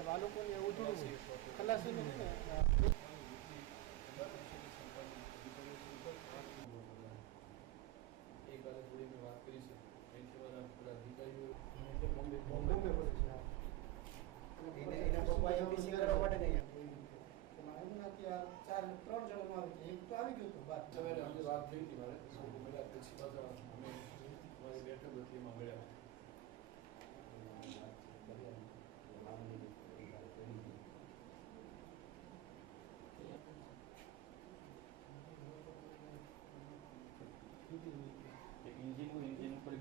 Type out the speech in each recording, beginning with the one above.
બાળકોને એવું થોડું ખલાસી નથી ને એક વાર જોડી મેં વાત કરી છે એથી બધા અધિકારીઓ બોમ્બે પડે છે એના પપ્પા એમપીસી કરવા માટે નહીં ત્રણ જણમાં આવી એક તો આવી ગયું હતું બાદ સવારે અમે વાત થઈ હતી મારે મળ્યા પછી પાછા અમે અમારી બેઠક હતી એમાં મળ્યા इंजन पर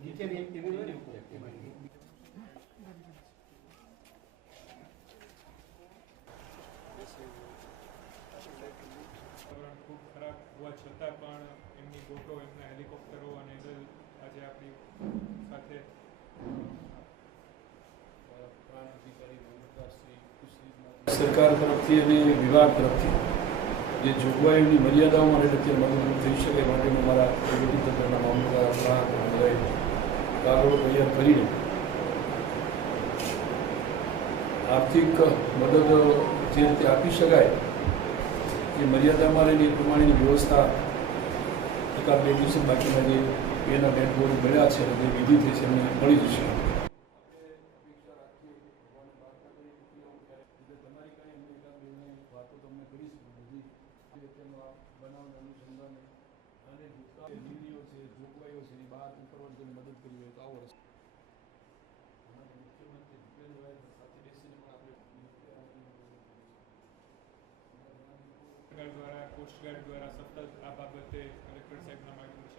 ખૂબ ખરાબ હોવા છતાં પણ એમની બોટો એમના હેલિકોપ્ટરો અને આજે આપણી સાથે સરકાર તરફથી અને વિભાગ તરફથી જે જોગવાઈઓની મર્યાદાઓમાં અત્યારે મદદરૂપ થઈ શકે માટેનું મારા વહીવટી તંત્રના મામલતદાર બધાએ કાગળો તૈયાર કરીને આર્થિક મદદ જે રીતે આપી શકાય એ મર્યાદામાં રહીને એ પ્રમાણેની વ્યવસ્થા એકાદ બે દિવસ બાકીના જે એના ડેડ બોડી મળ્યા છે જે વિધિ થઈ છે એમને મળી જશે. વાતો તમને કરીશું બધી અત્યારનો આ બનાવના અનુસંધાને અને નીતિઓ છે જોગવાઈઓ છે એની બહાર ઉપરવર્તીને મદદ કરી હોય તો આવો રસ્તો મુખ્યમંત્રી ભૂપેન્દ્રભાઈ સાથે બેસીને પણ આપણે દ્વારા કોસ્ટગાર્ડ દ્વારા સતત આ બાબતે કલેક્ટર સાહેબના માર્ગદર્શન